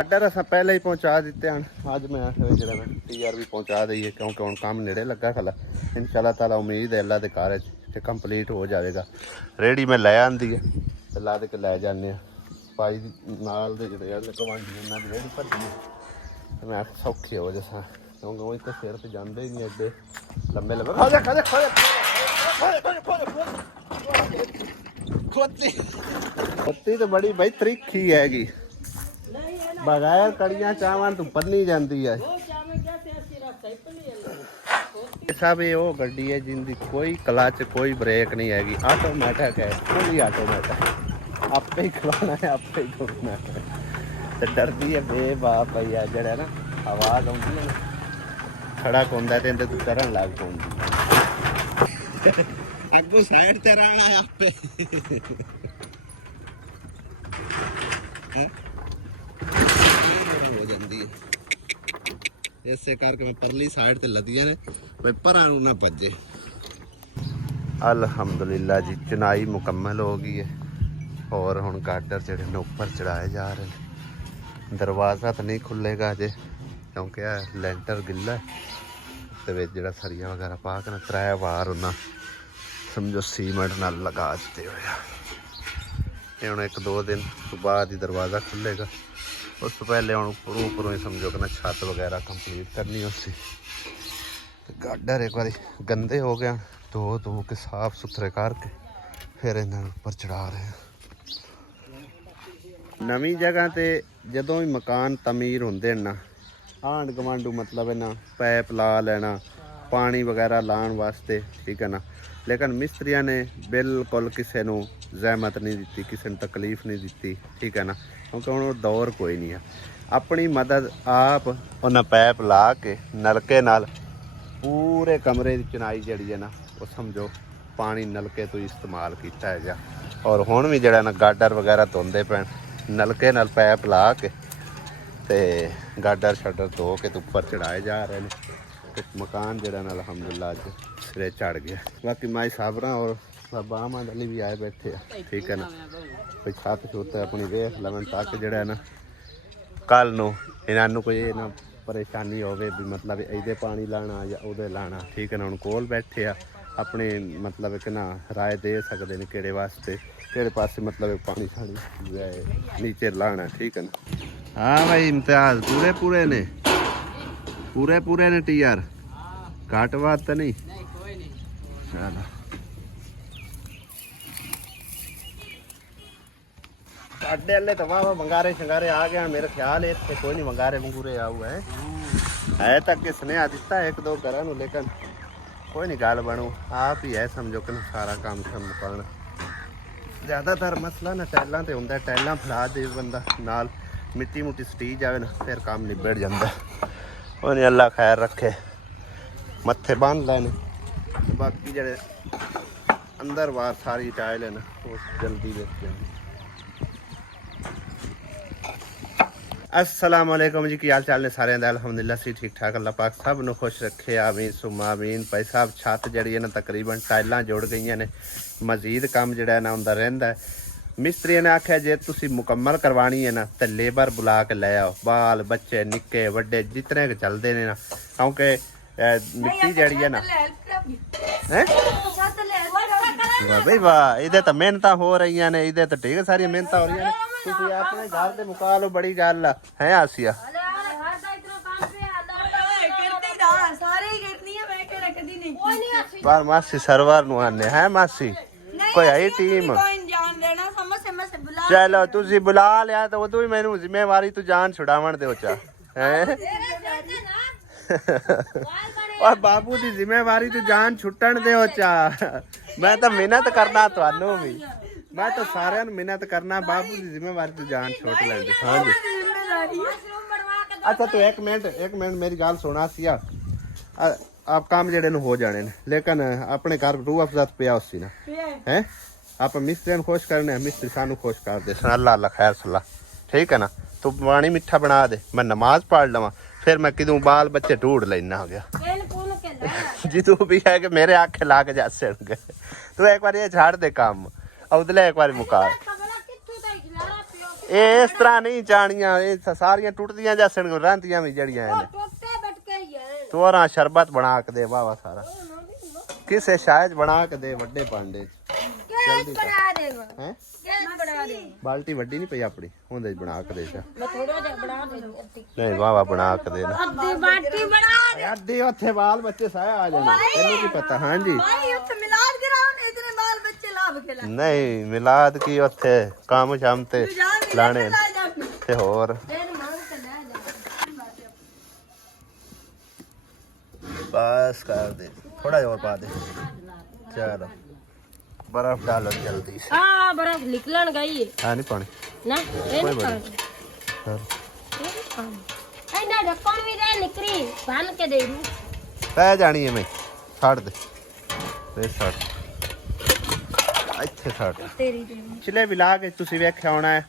Order ਅਸਾਂ ਪਹਿਲਾਂ ਹੀ ਪਹੁੰਚਾ ਦਿੱਤੇ ਹਨ। ਅੱਜ मैं ਜਿਹੜਾ ਮੈਂ TR ਵੀ ਪਹੁੰਚਾ ਦਈਏ ਕਿਉਂਕਿ ਹੁਣ ਕੰਮ ਨੇੜੇ ਲੱਗਾ ਖਲਾ। इंशाअल्लाह ताला उम्मीद है अल्लाह के घर च कंप्लीट हो जाएगा। रेडी मैं लै आंदी है तो ला के लै जाने भाई नाल दे ਜਿਹੜੇ ਗਵਾਂਢੀ ਉਹਨਾਂ ਦੀ ਰੇੜੀ ਭੱਜੀ मैं सौखे हो जैसा क्योंकि वो तो सिर पे जाते ही नहीं एडे लंबे लंबे खोती तो बड़ी भाई त्रिखी हैगी बगैर कड़ियां चावन तू पन्नी जाती है। सब ये वो गड्डी है जिंदी कोई क्लच कोई ब्रेक नहीं हैगी ऑटोमैटिक है फुली ऑटोमैटिक आपे ही खलाना है आपे ही घुटना है तो डरती है बेबाप भैया जड़ा ना आवाज आती है ना खड़ा होंदा है तो तरन लग पौंदी अगो साइड ते रहना है आपे हो जाती है इसे करके मैं परली साइड ते लदिया ने भाई परा ना भजे। अल्हम्दुलिल्लाह जी चुनाई मुकम्मल हो गई है और हुण गाडर जेडे ने उपर चढ़ाए जा रहे हैं। दरवाज़ा तो नहीं खुलेगा अजे क्योंकि लैंटर गिला है जो सरिया वगैरह पा के ना 3 वार उन्हें समझो सीमेंट नाल लगा दिते हुए हुण 1-2 दिन तो बाद ही दरवाज़ा खुलेगा। उस तो पहले हम उपरों ही समझो कि ना छत वगैरह कंप्लीट करनी उसी गाडर एक बार गंदे हो गए धो के साफ सुथरे करके फिर इन्हें ऊपर चढ़ा रहे हैं। नवी जगह ते जदों भी मकान तमीर होंदे ना आंढ गवांढू मतलब ना पैप ला लेना पानी वगैरह लाने वास्ते ठीक है ना लेकिन मिस्त्रियां ने बिल्कुल किसी को जहमत नहीं दी किसी ने तकलीफ नहीं दी ठीक है ना क्योंकि हुण दौर कोई नहीं है अपनी मदद आप उन्हें पैप ला के नलके नाल पूरे कमरे की चुनाई जड़ी है ना वो समझो पानी नलके तो इस्तेमाल किया है जा और हुण भी जड़ा ना गाडर वगैरह धोंदे पैन नलके नाल पैप ला के ते गाडर शडर धो के तो उपर चढ़ाए जा रहे हैं तो मकान जड़ा ना अल्हम्दुलिल्लाह अज सिरे चढ़ गया। बाकी माई साबरा और बाबा अली भी आए बैठे ठीक है ना कोई छत छुत अपनी देख लवन तक जड़ा ना कल नूं इन्हां कोई ना परेशानी होवे भी मतलब इहदे पानी लाना या उहदे लाना ठीक है ना हुण कोल बैठे आ अपने मतलब कि ना राय दे सकते हैं किहड़े वास्ते किहड़े पासे मतलब पानी शानी नीचे लाना ठीक है ना। हाँ भाई इम्तियाज पूरे ने TR घट बात तो नहीं चलो अड्डे अल्ले तो वाह मंगारे शंगारे आ गए मेरे ख्याल है इतने कोई नहीं मंगारे मंगूरे आऊ है तक के स्नेहा दिता 1-2 घर लेकिन कोई नहीं गाल बनू आप ही है समझो कि सारा काम मुकाना ज़्यादातर मसला ना टाइलों से होंगे टाइलों फैला दे बंदा नाल मिट्टी मुट्टी सटी जाए ना फिर काम निबड़ जाता उन्हें अल्लाह खैर रखे मत्थे बांध लैने बाकी जड़े अंदर बाहर सारी टाइल है ना वो जल्दी देख जाए। अस्सलाम वालेकुम जी की हाल चाल ने सारे अल्हम्दुलिल्लाह सी ठीक ठाक अल्लाह पाक सब नू खुश रखे आमीन सुमा आमीन। भाई साहब छत जड़ी है ना तकरीबन टाइलां जुड़ गई ने मजीद काम जड़ा है ना उनका रहिंदा है। मिस्त्री ने आख्या जे तुसी मुकम्मल करवानी है ना तो लेबर बुला के ले आओ बाल बच्चे निक्के वड्डे जितने के चलते ने ना क्योंकि मिट्टी जड़ी है ना वाह भाई वाह इधे तो मेहनत हो रही ने इधे तो ठीक सारी मेहनत हो रही ने तुसी अपने घर ते मुका लो बड़ी गल है आसिया बार मासी सरवर नु आने है मासी कोई आई टीम चलो तुसी बुला लिया तो उदू ही मैनू जिम्मेवारी तू जान छुड़ावन दे चा है और बाबू की जिम्मेवारी तू जान छुट्टन दे चा मैं तो मेहनत करना थानू भी मैं तो सारे मेहनत करना बाबू की जिम्मेवारी तू जान छोड़ ले हाँ जी। अच्छा तो एक मिनट मेरी गल सुना सिया आप काम जड़े हो जाने ने लेकिन अपने घर रूह अफजा पिया उसी ना है आप मिस्त्री खुश करने मिस्त्री सानू खुश कर दे अल्लाह अल्लाह खैर सलाह ठीक है ना तू पानी मिठा बना दे मैं नमाज पढ़ लवा फिर मैं किदूं बाल बच्चे ढूंढ लेना हो गया जी तू भी है कि मेरे आखे ला के जा सके तू एक बार ये झाड़ दे काम उदले एक बार मुका ਇਹ ਇਸ ਤਰ੍ਹਾਂ ਨਹੀਂ ਜਾਣੀਆਂ, ਇਹ ਸਾਰੀਆਂ ਟੁੱਟਦੀਆਂ ਜਾਸਣ ਰਹਿੰਦੀਆਂ ਵੀ ਜੜੀਆਂ ਨੇ। ਤੋਰਾ ਸ਼ਰਬਤ ਬਣਾ ਕੇ ਦੇ ਵਾਵਾ ਸਾਰਾ ਕਿਸੇ ਸ਼ਾਇਦ ਬਣਾ ਕੇ ਦੇ ਵੱਡੇ ਭਾਂਡੇ ਜਲਦੀ ਬਣਾ ਦੇਗਾ ਹੈ। ਬਣਾ ਦੇ ਬਾਲਟੀ ਵੱਡੀ ਨਹੀਂ ਪਈ ਆਪਣੀ ਹੁੰਦੇ ਬਣਾ ਕੇ ਦੇ ਜਾ। ਮੈਂ ਥੋੜਾ ਜਿਹਾ ਬਣਾ ਦੇ ਨਹੀਂ ਵਾਵਾ ਬਣਾ ਕੇ ਦੇ ਅੱਧੀ ਬਾਲਟੀ ਬਣਾ ਦੇ। ਅੱਧੀ ਉੱਥੇ ਬਾਲ ਬੱਚੇ ਸਾਇਆ ਆ ਜਾਣਾ ਤੈਨੂੰ ਕੀ ਪਤਾ। ਹਾਂਜੀ ਭਾਈ ਉੱਥੇ ਮਿਲਾਦ ਕਰਾਉਣ ਇਤਨੇ ਬਾਲ ਬੱਚੇ ਲਾਭ ਖੇਲਾ ਨਹੀਂ ਮਿਲਾਦ ਕੀ ਉੱਥੇ ਕੰਮ ਸ਼ਾਮ ਤੇ ਲਾਣੇ ਤੇ ਹੋਰ बस कर दे थोड़ा और पा दे। चलो बर्फ डालो जल्दी से। हाँ बर्फ निकलन गई है। हाँ नहीं पानी ना ये नहीं पानी ए ना ढक्कन भी दे निकली बांध के दे दूं पै जानी है मैं छाड़ दे फिर छाड़ ਇੱਥੇ ਛੱਡ ਤੇਰੀ ਪਿਛਲੇ ਵਿਲਾਗ ਵਿੱਚ ਤੁਸੀਂ ਵੇਖਿਆ ਹੋਣਾ ਹੈ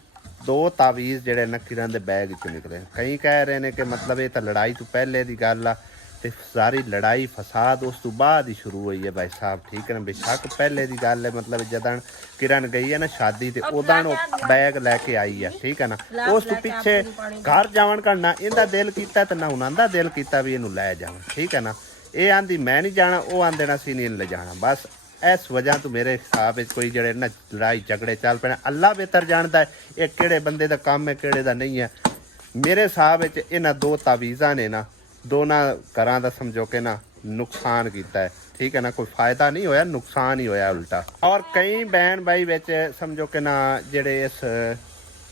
2 ਤਾਵੀਜ਼ ਜਿਹੜੇ ਨਕੀਰਾਂ ਦੇ ਬੈਗ ਵਿੱਚੋਂ ਨਿਕਲੇ। ਕਈ ਕਹਿ ਰਹੇ ਨੇ ਕਿ ਮਤਲਬ ਇਹ ਤਾਂ ਲੜਾਈ ਤੋਂ ਪਹਿਲੇ ਦੀ ਗੱਲ ਆ ਤੇ ਸਾਰੀ ਲੜਾਈ ਫਸਾਦ ਉਸ ਤੋਂ ਬਾਅਦ ਹੀ ਸ਼ੁਰੂ ਹੋਈ ਹੈ। ਭਾਈ ਸਾਹਿਬ ਠੀਕ ਹੈ ਨਾ ਬੇਸ਼ੱਕ ਪਹਿਲੇ ਦੀ ਗੱਲ ਹੈ ਮਤਲਬ ਜਦੋਂ ਕਿਰਨ ਗਈ ਹੈ ਨਾ ਸ਼ਾਦੀ ਤੇ ਉਦੋਂ ਉਹ ਬੈਗ ਲੈ ਕੇ ਆਈ ਹੈ ਠੀਕ ਹੈ ਨਾ। ਉਸ ਤੋਂ ਪਿੱਛੇ ਘਰ ਜਾਵਣ ਕਰਨਾ ਇਹਦਾ ਦਿਲ ਕੀਤਾ ਤੇ ਨਾ ਉਹਨਾਂ ਦਾ ਦਿਲ ਕੀਤਾ ਵੀ ਇਹਨੂੰ ਲੈ ਜਾਵਾਂ ਠੀਕ ਹੈ ਨਾ। ਇਹ ਆਂਦੀ ਮੈਂ ਨਹੀਂ ਜਾਣਾ ਉਹ ਆਂਦੇ ਨਾ ਸੀ ਨਹੀਂ ਲੈ ਜਾਣਾ। ਬਸ इस वजह तो मेरे हिसाब कोई जड़े ना लड़ाई झगड़े चल पे अल्लाह बेहतर जानता है ये किहड़े बंदे दा काम है किहड़े दा नहीं है। मेरे हिसाब इन्हां 2 तावीज़ां ने ना दोनों घरां दा समझो के ना नुकसान किया है ठीक है ना। कोई फायदा नहीं होया नुकसान ही होया उल्टा। और कई बहन भाई विच समझो के ना जेड़े इस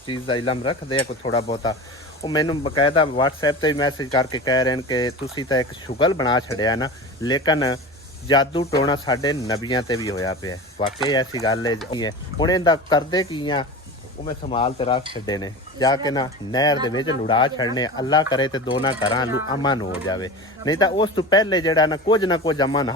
चीज़ का इलम रखते हैं कोई थोड़ा बहुता वो मैनू बकायदा WhatsApp ते मैसेज करके कह रहे हैं कि तुसी तां एक शुगल बना छड़िया ना लेकिन जादू टोना साडे नबियां ते भी होया पिया। वाकई ऐसी गल है हुण इहदा करदे की आ ਉਹ ਮੈਂ ਸੰਭਾਲ ਤੇ ਰੱਖ ਛੱਡੇ ਨੇ ਜਾ ਕੇ ਨਾ ਨਹਿਰ ਦੇ ਵਿੱਚ ਲੁੜਾ ਛੱਡਨੇ। ਅੱਲਾ ਕਰੇ ਤੇ ਦੋਨਾਂ ਘਰਾਂ ਨੂੰ ਅਮਨ ਹੋ ਜਾਵੇ ਨਹੀਂ ਤਾਂ ਉਸ ਤੋਂ ਪਹਿਲੇ ਜਿਹੜਾ ਨਾ ਕੁਝ ਅਮਨ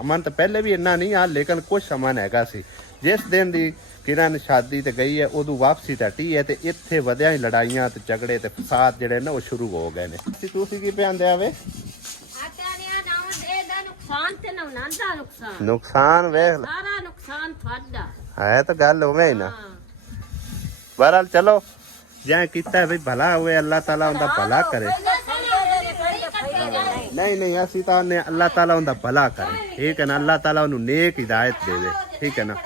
ਅਮਨ ਤਾਂ ਪਹਿਲੇ ਵੀ ਇੰਨਾ ਨਹੀਂ ਆ ਲੇਕਿਨ ਕੁਝ ਅਮਨ ਹੈਗਾ ਸੀ। ਜਿਸ ਦਿਨ ਦੀ ਕਿਰਨ ਸ਼ਾਦੀ ਤੇ ਗਈ ਹੈ ਉਦੋਂ ਵਾਪਸੀ ਟੱਟੀ ਹੈ ਤੇ ਇੱਥੇ ਵਧਿਆ ਹੀ ਲੜਾਈਆਂ ਤੇ ਝਗੜੇ ਤੇ ਫਸਾਦ ਜਿਹੜੇ ਨਾ ਉਹ ਸ਼ੁਰੂ ਹੋ ਗਏ ਨੇ। ਤੁਸੀਂ ਕੀ ਪਿਆਂਦੇ ਆਵੇ नुकसान वेख सारा नुकसान थोड़ा है तो गल उवें ही ना। बहरहाल चलो जै कीता है भाई भला हुए अल्लाह ताला उनका भला करे। नहीं असी तो अल्लाह ताला उनका भला करे ठीक है ना। अल्लाह ताला उन्हें नेक हिदायत देवे ठीक है ना।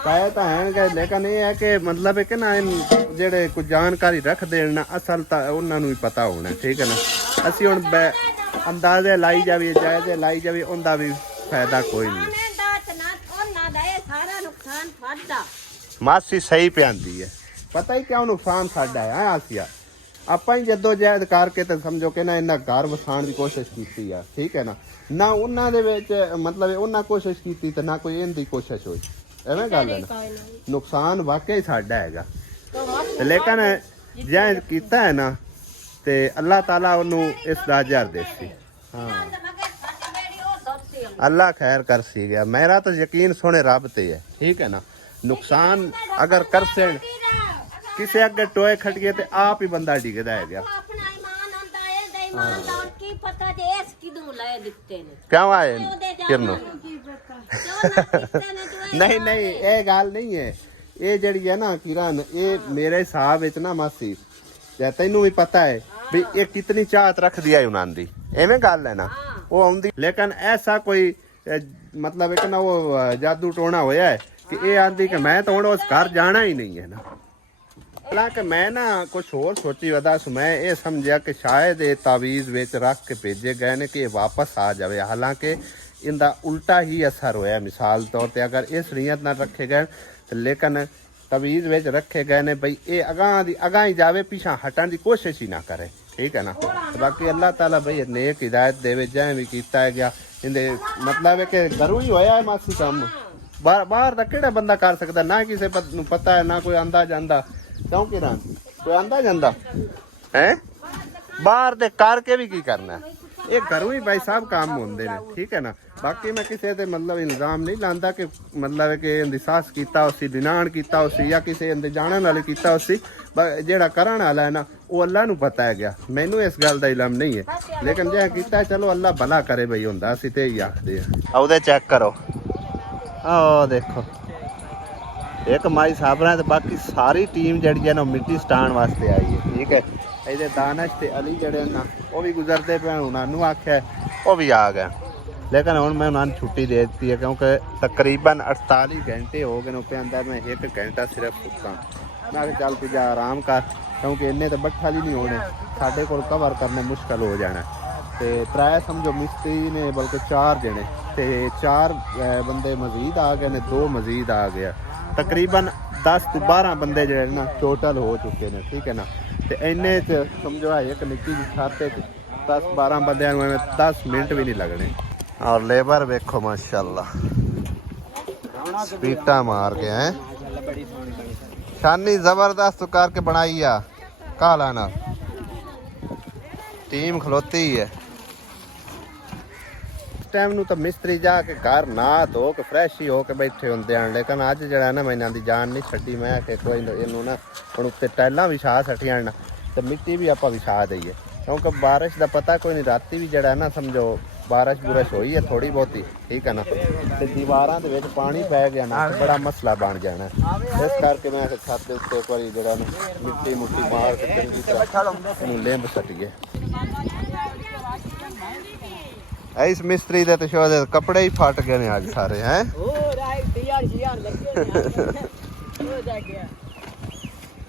पैसा है लेकिन ये है कि मतलब है कि ना जेड़े कुछ जानकारी रख देना असल तो उन्होंने भी पता होना ठीक है ना। असी हुण अंदाजे लाई जावी जायजे लाई जावी उनका भी फायदा कोई नहीं। मासी सही पे आंदी है पता ही क्यों नुकसान साडा है। आसिया ਆਪਾਂ ਹੀ ਜਦੋਜਹਿਦ ਕਰਕੇ ਤੇ ਸਮਝੋ ਕਿ ਨਾ ਇਹਨਾਂ ਘਰ ਵਸਾਉਣ ਦੀ ਕੋਸ਼ਿਸ਼ ਕੀਤੀ ਆ ਠੀਕ ਹੈ ਨਾ ਉਹਨਾਂ ਦੇ ਵਿੱਚ ਮਤਲਬ ਉਹਨਾਂ ਕੋਸ਼ਿਸ਼ ਕੀਤੀ ਤੇ ਨਾ ਕੋਈ ਇਹਦੀ ਕੋਸ਼ਿਸ਼ ਹੋਈ ਐਵੇਂ ਗੱਲ ਹੈ ਨਾ। ਨੁਕਸਾਨ ਵਾਕਈ ਸਾਡਾ ਹੈਗਾ ਲੇਕਿਨ ਜੇ ਕੀਤਾ ਹੈ ਨਾ ਤੇ ਅੱਲਾਹ ਤਾਲਾ ਉਹਨੂੰ ਇਸ ਦਾ ਅਜਰ ਦੇਸੀ। ਹਾਂ ਅੱਲਾਹ ਖੈਰ ਕਰ ਸੀ ਗਿਆ। ਮੇਰਾ ਤਾਂ ਯਕੀਨ ਸੋਹਣੇ ਰੱਬ ਤੇ ਹੈ ਠੀਕ ਹੈ ਨਾ। ਨੁਕਸਾਨ ਅਗਰ ਕਰ ਸਣ ਕਿਸੇ ਅੱਗੇ ਟੋਏ ਖਟੀਏ ਤੇ ਆਪ ਹੀ ਬੰਦਾ ਡਿੱਗਦਾ ਹੈ ਗਿਆ। ਕਿਉਂ ਆਏ ਕਿਰਨੋ ਨਹੀਂ ਇਹ ਗੱਲ ਨਹੀਂ ਹੈ। ਇਹ ਜਿਹੜੀ ਹੈ ਨਾ ਕਿਰਨ ਇਹ ਮੇਰੇ ਹਿਸਾਬ ਵਿੱਚ ਨਾ ਮਾਸੀ ਜਾਂ ਤੈਨੂੰ ਵੀ ਪਤਾ ਹੈ ਵੀ ਇਹ ਕਿਤਨੀ ਚਾਹਤ ਰੱਖਦੀ ਹੈ ਉਹਨਾਂ ਦੀ ਐਵੇਂ ਗੱਲ ਹੈ ਨਾ। ਉਹ ਆਉਂਦੀ ਲੇਕਿਨ ਐਸਾ ਕੋਈ मतलब एक ना वो जादू टोना होया है कि ये आंदी कि मैं तो हूँ उस घर जाना ही नहीं है ना। हालांकि मैं ना कुछ और सोची वदा मैं ये समझा कि शायद ये तावीज़ विच रख के भेजे गए ने कि वापस आ जाए। हालांकि इनका उल्टा ही असर होया। मिसाल तौर पर अगर इस नीयत ना रखे गए तो लेकिन तावीज़ विच रखे गए ने बई ये अगां ही जावे पीछा हटन की कोशिश ही ना करे ठीक है ना। बाकी अल्लाह ताला भाई नेक हिदायत देवे जै भी किया है गया इनके मतलब है कि घरों ही होया है मासी काम बाहर का किहड़ा बंदा कर सकता ना किसी पता है ना कोई आंदा जांदा क्यों कि कोई आंदा जांदा है बाहर दे करके भी की करना ये घरों ही भाई साहब काम होंदे ने ठीक है ना। बाकी मैं किसी ते मतलब इल्जाम नहीं लांदा कि मतलब है कि इनकी सस कीता उसी दिनान कीता उसी या किसी इनके जाने वाले कीता उसी जेड़ा करन वाला है ना वो अल्लाह नू पता है गया। मैनू इस गल का इल्म नहीं है लेकिन जे कीता चलो अल्लाह भला करे भाई हुंदा असीं ते ही आखदे आ। ओदे चेक करो ओ देखो ਇੱਕ ਮਾਈ ਸਾਬਰਾਂ ਤੇ ਬਾਕੀ ਸਾਰੀ ਟੀਮ ਜਿਹੜੀ ਹੈ ਨਾ ਮਿੱਟੀ ਸਟਾਣ ਵਾਸਤੇ ਆਈ ਹੈ। ਠੀਕ ਹੈ, ਇਹਦੇ ਦਾਨਸ਼ ਤੇ ਅਲੀ ਜਿਹੜੇ ਨਾ ਉਹ ਵੀ ਗੁਜ਼ਰਦੇ ਪਏ, ਉਹਨਾਂ ਨੂੰ ਆਖਿਆ ਉਹ ਵੀ ਆ ਗਏ, ਲੇਕਿਨ ਹੁਣ ਮੈਂ ਉਹਨਾਂ ਨੂੰ ਛੁੱਟੀ ਦੇ ਦਿੱਤੀ ਹੈ ਕਿਉਂਕਿ ਤਕਰੀਬਨ 48 ਘੰਟੇ ਹੋ ਗਏ ਨੇ पे अंदर मैं 1 घंटा सिर्फ सुता। मैं चल तू जा आराम कर क्योंकि इन्ने तो बट्ठा ही नहीं होने, साढ़े को कवर करने मुश्किल हो जाना। तो त्रै समझो मिस्त्री ने बल्कि 4 जने, तो 4 बंदे मजीद आ गए ने, 2 मजीद आ गया, तकरीबन 10 तो 12 बंदे जो ना टोटल हो चुके हैं। ठीक है ना, तो इन्ने समझो एक निक्की जी छत 10-12 बंद 10 मिनट भी नहीं लगने। और लेबर वेखो माशाल्लाह स्पीटा मार के हैं, शानी जबरदस्त करके बनाई आ, काला ना टीम खलोती ही है। टाइम नू तो मिस्त्री जाके घर ना धो के फ्रैश ही होके बैठे होंगे हैं, लेकिन अज जरा ना मैं इन्हां दी जान नहीं छड्डी। मैं कि कोई इनू ना हुण उत्ते टाइलां विछा सटियां ना ते मिट्टी भी आपां विछा दईए, क्योंकि बारिश का पता कोई नहीं, राती भी जरा ना समझो बारिश बुरिश हुई है थोड़ी बहुती। ठीक है ना, तो दीवारां दे विच पानी पै गया ना तो बड़ा मसला बन जाना, इस करके मैं छत दे उत्ते एक बारी जरा ना मिट्टी मुट्टी मार के चंगी तरह इनू लिंब सटिए। इस मिस्त्री दे ते शो दे कपड़े ही फट गए ने अज सारे हैं।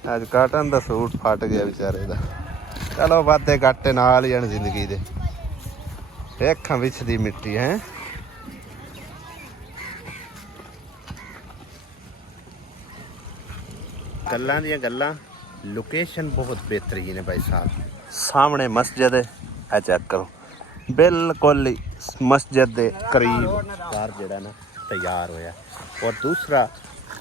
अज काटन दा सूट फट गया बेचारे दा। चलो वादे घाटे नाल ही जिंदगी दे, ਵੇਖਾਂ ਵਿੱਚ ਦੀ ਮਿੱਟੀ ਹੈ। ਗੱਲਾਂ ਦੀਆਂ ਗੱਲਾਂ, ਲੋਕੇਸ਼ਨ ਬਹੁਤ ਬਿਹਤਰੀਨ ਹੈ ਭਾਈ ਸਾਹਿਬ। ਸਾਹਮਣੇ ਮਸਜਿਦ ਹੈ, ਆ ਚੈੱਕ ਕਰੋ, ਬਿਲਕੁਲ ਮਸਜਿਦ ਦੇ ਕਰੀਬ ਘਰ ਜਿਹੜਾ ਨਾ ਤਿਆਰ ਹੋਇਆ। ਔਰ ਦੂਸਰਾ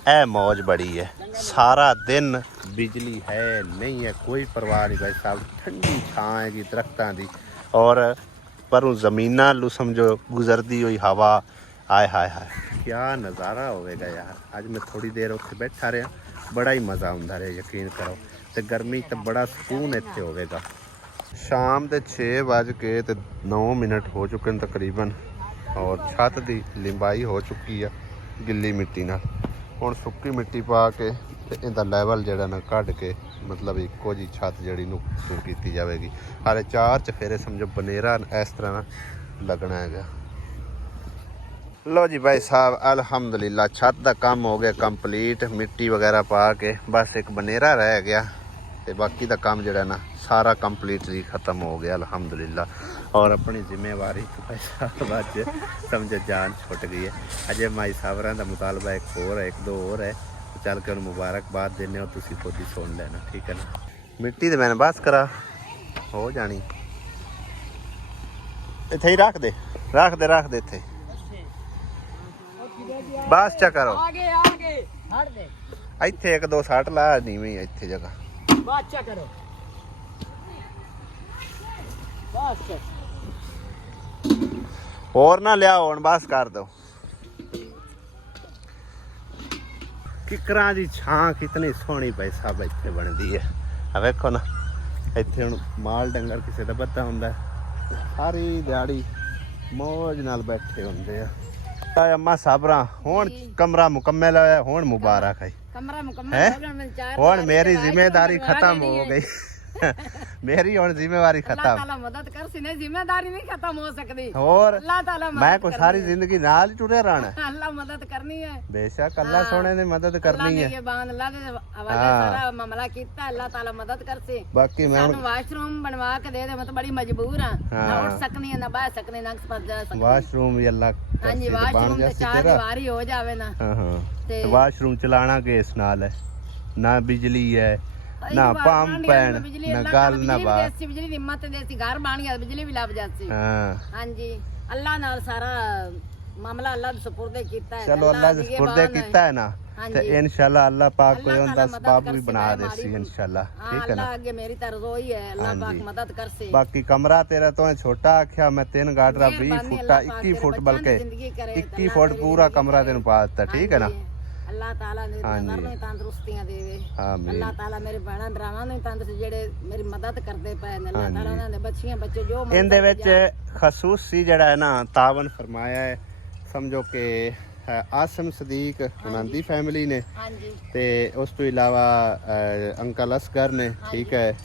ਇਹ ਮੌਜ ਬੜੀ ਹੈ, ਸਾਰਾ ਦਿਨ ਬਿਜਲੀ ਹੈ ਨਹੀਂ ਹੈ ਕੋਈ ਪਰਵਾਹ ਨਹੀਂ ਭਾਈ ਸਾਹਿਬ, ਠੰਡੀ ਛਾਂ ਹੈਗੀ ਦਰਖਤਾਂ ਦੀ, ਔਰ परों जमीना लू समझो गुजरती हुई हवा। आए हाय हाय क्या नज़ारा होगा यार। अज मैं थोड़ी देर उत्थे बैठा रहा, बड़ा ही मज़ा आता रहा, यकीन करो। तो गर्मी तो बड़ा सुकून इत्थे होगा। शाम के 6:09 हो चुके हैं तकरीबन, और छत की लिंबाई हो चुकी है गिली मिट्टी नाल। हुण सुक्की मिट्टी पा के इहदा लैवल जिहड़ा ना कढ के मतलब इक्को जी छत जिहड़ी नूं की जाएगी। हाले 4 चफेरे समझो बनेरा इस तरह लगना है। लो जी भाई साहब अल्हम्दुलिल्लाह छत का काम हो गया कंप्लीट, मिट्टी वगैरह पा के बस एक बनेरा रह गया, तो बाकी का काम जिहड़ा ना सारा कंप्लीटली ख़त्म हो गया अल्हम्दुलिल्लाह। और अपनी जिम्मेवारी तो भाई साहब अज समझो जान छुट गई है। अजय माई साहबरां दा मुतालबा एक होर है, 1-2 होर है, तो चल के मुबारकबाद देने हो, तुसीं खुद ही सुन लेना। ठीक है ना, मिट्टी तो मैंने बस करा हो जानी, इत्थे ही रख दे इत्थे बस चा करो, इत्थे 1-2 सट ला नीवी इत्थे जगह बस चा करो बस और ना लिया हुण बस कर दो। किकरां दी छां कितनी सोहनी भाई साहब इत्थे बनदी है। आ वेखो ना इत्थे हुण माल डंगर किसे दा बद्धा हुंदा है, सारी दिहाड़ी मौज नाल बैठे हुंदे आ। अम्मा साबरा हुण कमरा मुकम्मल होया, हुण मुबारक है कमरा मुकम्मल हो गया। हुण मेरी जिम्मेदारी खत्म हो गई मेरी हुण जिम्मेवारी खत्म। अल्लाह ताला मदद कर सी, नहीं जिम्मेदारी नहीं खत्म हो सकती। और अल्लाह ताला मैं को सारी जिंदगी नाल टुरे रहना, अल्लाह मदद करनी है बेशक, अल्लाह सोने ने मदद करनी है। ये बांध अल्लाह दे हवाले सारा मामला कीता, अल्लाह ताला मदद कर सी। बाकी मैं वाशरूम बनवा के दे मैं तो बड़ी मजबूर हां, ना उठ सकनी है ना बाहर सकनी ना पर जा सकनी। वाशरूम भी अल्लाह हां जी, वाशरूम ते 4 दीवारी हो जावे ना। हां ते वाशरूम चलाना केस नाल है, ना बिजली है ना पंप है ना गल ना बात, देसी बिजली दी हिम्मत देसी घर बन गया, बिजली भी लग जाती। हां जी, अल्लाह नाल सारा मामला अल्लाह दे सुपुर्दे कीता है। चलो अल्लाह दे सुपुर्दे कीता है ना, ते इंशाल्लाह अल्लाह पाक कोई उनदा सबब भी बना देसी इंशाल्लाह। ठीक है ना, अल्लाह आगे मेरी तरजोई है, अल्लाह पाक मदद करसे। बाकी कमरा तेरा तो छोटा आख्या, मैं 3 गाडरा 20 फुट 21 फुट बल्कि 21 फुट पूरा कमरा तेन पा दिता। ठीक है ना, अल्लाह ताला ने नज़र में तंदुरुस्तियां देवे, अल्लाह ताला मेरे भैणा भरावां ने तंदुरुस्त जेड़े मेरी मदद करदे पए ने, अल्लाह ताला उन्हां दे बच्चियां बच्चे जो इनदे विच खसूसी जेड़ा है ना तावन फरमाया है। समझो कि ਆਸਮ ਸਦੀਕ ਉਹਨਾਂ ਦੀ ਫੈਮਿਲੀ ਨੇ ਹਾਂਜੀ ਤੇ ਉਸ ਤੋਂ ਇਲਾਵਾ ਅੰਕਲ ਅਸਗਰ ਨੇ ਠੀਕ ਹੈ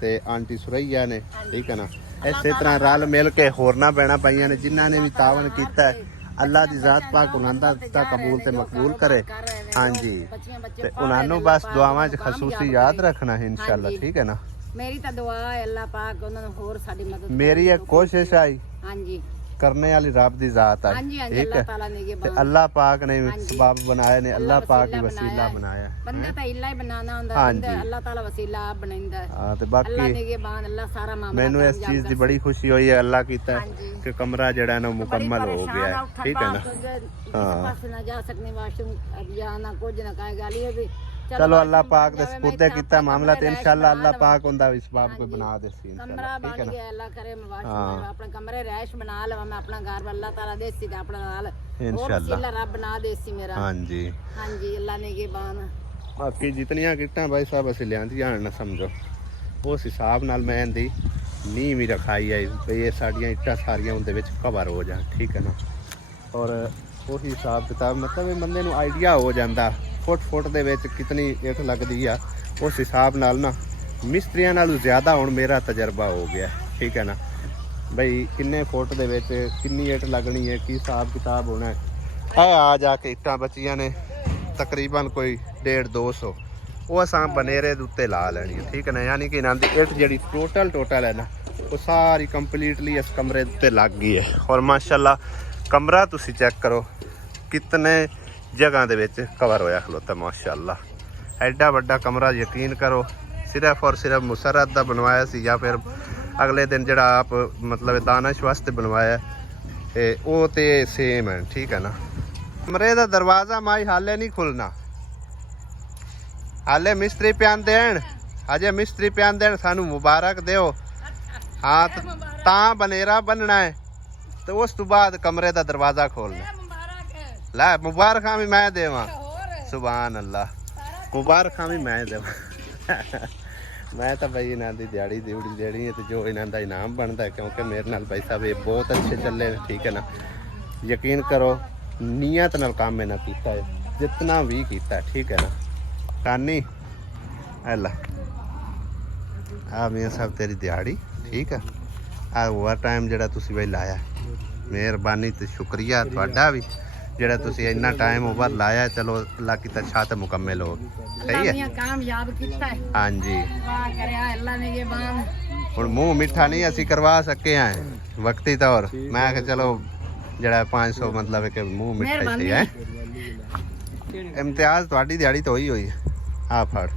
ਤੇ ਆਂਟੀ ਸੁਰਈਆ ਨੇ ਠੀਕ ਹੈ ਨਾ। ਇਸੇ ਤਰ੍ਹਾਂ ਰਲ ਮਿਲ ਕੇ ਹੋਰਨਾਂ ਭੈਣਾਂ ਪਾਈਆਂ ਨੇ ਜਿਨ੍ਹਾਂ ਨੇ ਵੀ ਤਾਵਨ ਕੀਤਾ ਹੈ। ਅੱਲਾਹ ਦੀ ਜ਼ਾਤ ਪਾਕ ਉਹਨਾਂ ਦਾ ਕਬੂਲ ਤੇ ਮਕਬੂਲ ਕਰੇ। ਹਾਂਜੀ ਤੇ ਉਹਨਾਂ ਨੂੰ ਬਸ ਦੁਆਵਾਂ 'ਚ ਖਸੂਸੀ ਯਾਦ ਰੱਖਣਾ ਹੈ ਇਨਸ਼ਾਅੱਲਾ ਠੀਕ ਹੈ ਨਾ। ਮੇਰੀ ਤਾਂ ਦੁਆ ਹੈ ਅੱਲਾਹ ਪਾਕ ਉਹਨਾਂ ਨੂੰ ਹੋਰ ਸਾਡੀ ਮਦਦ ਮੇਰੀ ਇੱਕ ਕੋਸ਼ਿਸ਼ ਆਈ ਹਾਂਜੀ करने वाली रब दी जात है ਹਾਂਜੀ ਹਾਂਜੀ ठीक ਅੱਲਾਹ है ਤਾਲਾ ਨੇ ਇਹ ते अल्लाह पाक ने सबब बनाए ने अल्लाह पाक ही वसीला बनाया ਬੰਦਾ ਤਾਂ ਇਲਾ ਹੀ ਬਣਾਉਣਾ ਹੁੰਦਾ ਬੰਦਾ ਅੱਲਾਹ ਤਾਲਾ ਵਸੀਲਾ ਆਪ ਬਣਾਉਂਦਾ ਹੈ। हां ते ਅੱਲਾਹ बाकी ਨੇ ਇਹ ਬਾਨ ਅੱਲਾਹ ਸਾਰਾ ਮਾਮਲਾ मैनू इस चीज दी बड़ी खुशी हुई है अल्लाह कीता है कि कमरा जड़ा ना मुकम्मल हो गया है ठीक है ना। हां पास ना जा सकने वाशरूम या ना कुछ ना कहे गाली भी चलो अल्लाह पाक दे सपुर्दे कीता मामला ते इंशाअल्लाह अल्लाह पाक हुंदा इस बाब को बना दे सी कमरा बन गया अल्लाह करे वाशरूम अपने कमरे रहश बना लवा मैं अपना घर अल्लाह ताला देसी ते अपना नाल इंशाअल्लाह रब बना देसी मेरा हां जी अल्लाह ने ये बान बाकी जितनियां किट्टां भाई साहब असि लियांदियां ना समझो उस हिसाब नाल मैं दी नी भी रखाई है भई ये साडियां इट्टां सारियां उंदे विच कवर हो जाण ठीक है ना। और ਉਹੀ ਹਿਸਾਬ ਕਿਤਾਬ ਮਤਲਬ ਇਹ ਬੰਦੇ ਨੂੰ ਆਈਡੀਆ ਹੋ ਜਾਂਦਾ ਫੁੱਟ ਦੇ ਵਿੱਚ ਕਿਤਨੀ ਇੱਟ ਲੱਗਦੀ ਆ। ਉਸ ਹਿਸਾਬ ਨਾਲ ਨਾ ਮਿਸਤਰੀਆਂ ਨਾਲੋਂ ਜ਼ਿਆਦਾ ਹੁਣ ਮੇਰਾ ਤਜਰਬਾ ਹੋ ਗਿਆ ਠੀਕ ਹੈ ਨਾ। ਬਈ ਕਿੰਨੇ ਫੁੱਟ ਦੇ ਵਿੱਚ ਕਿੰਨੀ ਇੱਟ ਲੱਗਣੀ ਹੈ ਕੀ ਹਿਸਾਬ ਕਿਤਾਬ ਹੋਣਾ ਹੈ। ਆ ਜਾ ਕੇ ਇੱਟਾਂ ਬਚੀਆਂ ਨੇ ਤਕਰੀਬਨ ਕੋਈ 150-200 ਉਹ ਅਸਾਂ ਬਨੇਰੇ ਦੇ ਉੱਤੇ ਲਾ ਲੈਣੀ ਠੀਕ ਹੈ ਨਾ। ਯਾਨੀ ਕਿ ਇਹਨਾਂ ਦੀ ਇੱਟ ਜਿਹੜੀ ਟੋਟਲ ਹੈ ਨਾ ਉਹ ਸਾਰੀ ਕੰਪਲੀਟਲੀ ਇਸ ਕਮਰੇ ਦੇ ਉੱਤੇ ਲੱਗ ਗਈ ਹੈ। ਔਰ ਮਾਸ਼ਾਅੱਲਾ कमरा तुसी चेक करो कितने जगह दे विच कवर होया खलोता माशाअल्लाह। एडा वड्डा कमरा यकीन करो सिर्फ और सिर्फ मुसरत दा बनवाया सी या फिर अगले दिन जड़ा आप मतलब दानिश वास्ते बनवाया ते ओ ते सेम है ठीक है ना। कमरे दा दरवाज़ा माई हाले नहीं खुलना हाले मिस्त्री प्यान देन अजे मिस्त्री प्यान देन सानू मुबारक दिओ हाँ तां बनेरा बनना है तो उस तो बाद कमरे का दरवाजा खोलना ला मुबारक भी मैं देवा सुभान अल्लाह मुबारक भी मैं देवा मैं तो भाई इन्हों की दिहाड़ी दिहड़ी देनी है तो जो इन्हों का इनाम बनता है क्योंकि मेरे नाल भाई साहब ये बहुत अच्छे चले ठीक है ना। यकीन करो नीयत नाल काम इन्हें किया है जितना भी किया ठीक है ना। कानी अल्लाह आ मियां साहब तेरी दिहाड़ी ठीक है आ ओवर टाइम जड़ा तुसी भाई लाया मेहरबानी तो शुक्रिया थोड़ा भी जड़ा तुसी इन्ना टाइम ओवर लाया चलो अल्लाह की छत मुकम्मल हो सही है कामयाब कीता है हां जी वाह करया अल्लाह ने ये बान हुन मुंह मिठा नहीं असी करवा सके हैं वक्ती तौर मैं कि चलो जड़ा 500 मतलब कि मुंह मिठा ही है। इम्तियाज ਤੁਹਾਡੀ ਦਿਹਾੜੀ तो होई हुई है आ फड़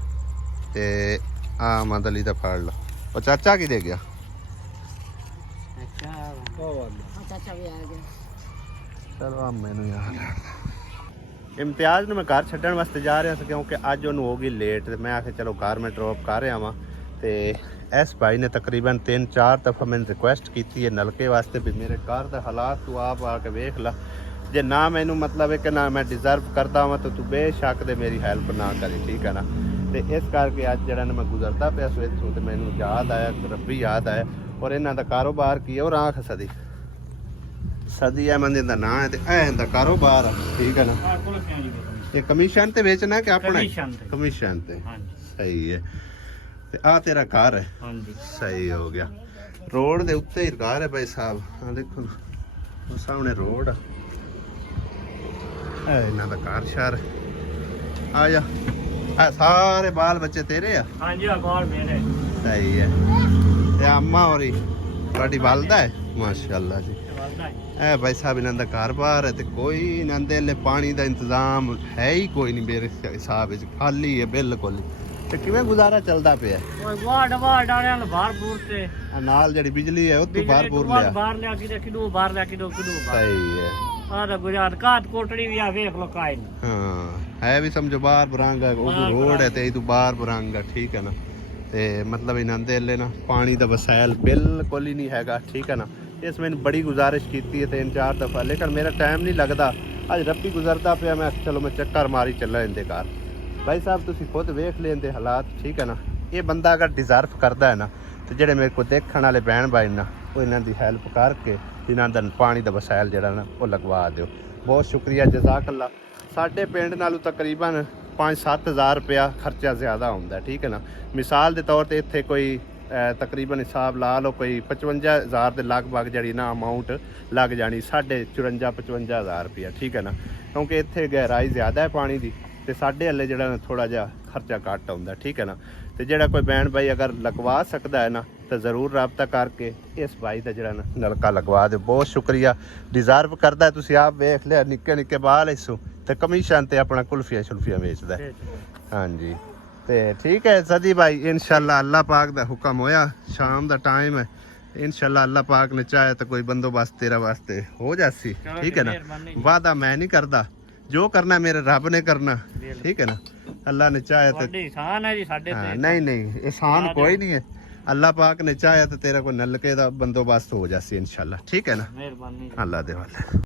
ते आ मदली दा फड़ लो और चाचा की दे गया चाचा भी आ गया चलो अब मैनू यार इम्तियाज ਨੂੰ ਮੈਂ ਘਰ ਛੱਡਣ ਵਾਸਤੇ ਜਾ ਰਿਹਾ ਸੀ ਕਿਉਂਕਿ ਅੱਜ ਉਹਨੂੰ ਹੋ ਗਈ ਲੇਟ ਤੇ ਮੈਂ ਆਖਿਆ ਚਲੋ ਘਰ ਮੈਂ ਡ੍ਰੌਪ ਕਰ ਰਿਹਾ ਵਾਂ ਤੇ ਇਸ ਭਾਈ ਨੇ ਤਕਰੀਬਨ 3-4 ਦਫਾ ਮੈਨੂੰ ਰਿਕੁਐਸਟ ਕੀਤੀ ਹੈ ਨਲਕੇ ਵਾਸਤੇ ਵੀ ਮੇਰੇ ਘਰ ਦਾ ਹਾਲਾਤ ਤੂੰ ਆਪ ਆ ਕੇ ਵੇਖ ਲੈ ਜੇ ਨਾ ਮੈਨੂੰ ਮਤਲਬ ਹੈ ਕਿ ਨਾ ਮੈਂ ਡਿਜ਼ਰਵ ਕਰਦਾ ਹਾਂ ਤਾਂ ਤੂੰ ਬੇਸ਼ੱਕ ਦੇ ਮੇਰੀ ਹੈਲਪ ਨਾ ਕਰੀ ਠੀਕ ਹੈ ਨਾ। ਤੇ ਇਸ ਕਰਕੇ ਅੱਜ ਜਿਹੜਾ ਮੈਂ ਗੁਜ਼ਰਦਾ ਪਿਆ ਸੋ ਇੱਥੋਂ ਤੇ ਮੈਨੂੰ ਯਾਦ ਆਇਆ ਰੱਬੀ ਯਾਦ ਆਇਆ ਔਰ ਇਹਨਾਂ ਦਾ ਕਾਰੋਬਾਰ ਕੀ ਹੈ ਉਹ ਆਖ ਸਦੀ ਅਹਿਮਦ ਦਾ ਨਾਂ ਹੈ ਤੇ ਇਹ ਦਾ ਕਾਰੋਬਾਰ ਹੈ ਠੀਕ ਹੈ ਨਾ। ਇਹ ਕਮਿਸ਼ਨ ਤੇ ਵੇਚਣਾ ਕਿ ਆਪਣਾ ਕਮਿਸ਼ਨ ਤੇ ਸਹੀ ਹੈ। ਤੇ ਆ ਤੇਰਾ ਘਰ ਹੈ ਹਾਂਜੀ ਸਹੀ ਹੋ ਗਿਆ ਰੋਡ ਦੇ ਉੱਤੇ ਹੀ ਘਰ ਹੈ ਭਾਈ ਸਾਹਿਬ ਆ ਦੇਖੋ ਉਹ ਸਾਹਮਣੇ ਰੋਡ ਆ ਇਹਨਾਂ ਦਾ ਘਰ ਸ਼ਹਿਰ ਆ ਜਾ ਆ ਸਾਰੇ ਬਾਲ ਬੱਚੇ ਤੇਰੇ ਆ ਹਾਂਜੀ ਆ ਬਾਲ ਮੇਰੇ ਸਹੀ ਹੈ ਤੇ ਅੰਮਾ ਹੋਰੀ ਤੁਹਾਡੀ ਵਾਲਦਾ ਹੈ ਮਾਸ਼ਾਅੱਲਾ ਜੀ ਇਹ ਭਾਈ ਸਾਹਿਬ ਇਹਨਾਂ ਦਾ ਘਰ-ਬਾਰ ਹੈ ਤੇ ਕੋਈ ਇਹਨਾਂ ਦੇ ਲਈ ਪਾਣੀ ਦਾ ਇੰਤਜ਼ਾਮ ਹੈ ਹੀ ਕੋਈ ਨਹੀਂ ਮੇਰੇ ਹਿਸਾਬ ਵਿੱਚ ਖਾਲੀ ਹੈ ਬਿਲਕੁਲ। ਤੇ ਕਿਵੇਂ ਗੁਜ਼ਾਰਾ ਚੱਲਦਾ ਪਿਆ ਓਏ ਵਾੜ ਵਾਲਿਆਂ ਨੂੰ ਬਾਹਰ ਬੂਰ ਤੇ ਨਾਲ ਜਿਹੜੀ ਬਿਜਲੀ ਹੈ ਉਹ ਤੋਂ ਬਾਹਰ ਬੂਰ ਲਿਆ ਬਾਹਰ ਲਿਆ ਕਿ ਕਿਦੋਂ ਬਾਹਰ ਲਿਆ ਕਿਦੋਂ ਸਹੀ ਹੈ ਆ ਦਾ ਗੁਜ਼ਾਰ ਕਾਟ ਕੋਟੜੀ ਵੀ ਆ ਵੇਖ ਲੋ ਕਾਇ ਹਾਂ ਹੈ ਵੀ ਸਮਝੋ ਬਾਹਰ ਬਰਾਂਗਾ ਉਹ ਰੋਡ ਹੈ ਤੇ ਇਹ ਤੋਂ ਬਾਹਰ ਬਰਾਂਗਾ ਠੀਕ ਹੈ ਨਾ। ਤੇ ਮਤਲਬ ਇਹਨਾਂ ਦੇ ਲਈ ਨਾ ਪਾਣੀ ਦਾ ਵਸਾਇਲ ਬਿਲਕੁਲ ਹੀ ਨਹੀਂ ਹੈਗਾ ਠੀਕ ਹੈ ਨਾ। ਇਸ ਮੈਨੂੰ ਬੜੀ ਗੁਜ਼ਾਰਿਸ਼ ਕੀਤੀ ਹੈ 3-4 ਦਫਾ ਲੇਕਿਨ ਮੇਰਾ ਟਾਈਮ ਨਹੀਂ ਲੱਗਦਾ ਅੱਜ ਰੱਬੀ ਗੁਜ਼ਰਦਾ ਪਿਆ ਮੈਂ ਚਲੋ ਮੈਂ ਚੱਕਰ ਮਾਰੀ ਚੱਲਾਂ ਇਹਦੇ ਘਰ। भाई साहब तुसी खुद वेख लेंदे हालात ठीक है ना। ये बंदा अगर डिजर्व करता है ना तो जेडे मेरे को देखने वाले बहन भाई ना वो इन्हों की हैल्प करके इन्हों का पानी का वसायल जरा ना वो लगवा दो ਬਹੁਤ ਸ਼ੁਕਰੀਆ, ਜਜ਼ਾਕੱਲਾ। ਸਾਡੇ ਪਿੰਡ ਨਾਲੋਂ ਤਕਰੀਬਨ 5-7 ਹਜ਼ਾਰ ਰੁਪਇਆ ਖਰਚਾ ਜ਼ਿਆਦਾ ਹੁੰਦਾ, ਠੀਕ ਹੈ ਨਾ। ਮਿਸਾਲ ਦੇ ਤੌਰ ਤੇ ਇੱਥੇ ਕੋਈ ਤਕਰੀਬਨ ਹਿਸਾਬ ਲਾ ਲਓ ਕੋਈ 55,000 ਦੇ ਲਗਭਗ ਜਿਹੜੀ ਨਾ ਅਮਾਊਂਟ ਲੱਗ ਜਾਣੀ, 54-55 ਹਜ਼ਾਰ ਰੁਪਇਆ, ਠੀਕ ਹੈ ਨਾ। ਕਿਉਂਕਿ ਇੱਥੇ ਗਹਿਰਾਈ ਜ਼ਿਆਦਾ ਹੈ ਪਾਣੀ ਦੀ, ਤੇ ਸਾਡੇ ਹੱਲੇ ਜਿਹੜਾ ਥੋੜਾ ਜਿਹਾ ਖਰਚਾ ਘੱਟ ਆਉਂਦਾ, ਠੀਕ ਹੈ ਨਾ। ਤੇ ਜਿਹੜਾ ਕੋਈ ਭੈਣ ਭਾਈ ਅਗਰ ਲਗਵਾ ਸਕਦਾ ਹੈ ਨਾ ਤਾਂ ਜ਼ਰੂਰ ਰਾਬਤਾ ਕਰਕੇ ਇਸ ਭਾਈ ਦਾ ਜਿਹੜਾ ਨਾ ਨਲਕਾ ਲਗਵਾ ਦਿਓ। ਬਹੁਤ ਸ਼ੁਕਰੀਆ, ਡਿਜ਼ਰਵ ਕਰਦਾ। ਤੁਸੀਂ ਆਪ ਵੇਖ ਲਿਆ ਨਿੱਕੇ ਨਿੱਕੇ ਬਾਲ ਇਸੋ ਤੇ ਕਮਿਸ਼ਨ ਤੇ ਆਪਣਾ ਕੁਲਫੀਆਂ ਸ਼ੁਲਫੀਆਂ ਵੇਚਦਾ। ਹਾਂਜੀ ਤੇ ਠੀਕ ਹੈ ਸਦੀ ਭਾਈ, ਇਨਸ਼ਾਅੱਲਾ ਅੱਲਾਹ ਪਾਕ ਦਾ ਹੁਕਮ ਹੋਇਆ, ਸ਼ਾਮ ਦਾ ਟਾਈਮ ਹੈ, ਇਨਸ਼ਾਅੱਲਾ ਅੱਲਾਹ ਪਾਕ ਨੇ ਚਾਹਿਆ ਤਾਂ ਕੋਈ ਬੰਦੋਬਸਤ ਤੇਰਾ ਵਾਸਤੇ ਹੋ ਜਾਸੀ, ਠੀਕ ਹੈ ਨਾ। ਵਾਦਾ ਮੈਂ ਨਹੀਂ ਕਰਦਾ, ਜੋ ਕਰਨਾ ਮੇਰੇ ਰੱਬ ਨੇ ਕਰਨਾ, ਠੀਕ ਹੈ ਨਾ। ਅੱਲਾਹ ਨੇ ਚਾਹਿਆ ਤਾਂ ਇਹਸਾਨ ਹੈ ਜੀ ਸਾਡੇ ਤੇ। ਨਹੀਂ ਨਹੀਂ ਇਹਸਾਨ ਕੋਈ ਨਹੀਂ ਹੈ, ਅੱਲਾਹ ਪਾਕ ਨੇ ਚਾਹਿਆ ਤਾਂ ਤੇਰਾ ਕੋਈ ਨਲਕੇ ਦਾ ਬੰਦੋਬਸਤ ਹੋ ਜਾਸੀ ਇਨਸ਼ਾਅੱਲਾ, ਠੀਕ ਹੈ ਨਾ। ਮਿਹਰਬਾਨੀ। ਅੱਲਾਹ ਦੇ ਵਾਲੇ।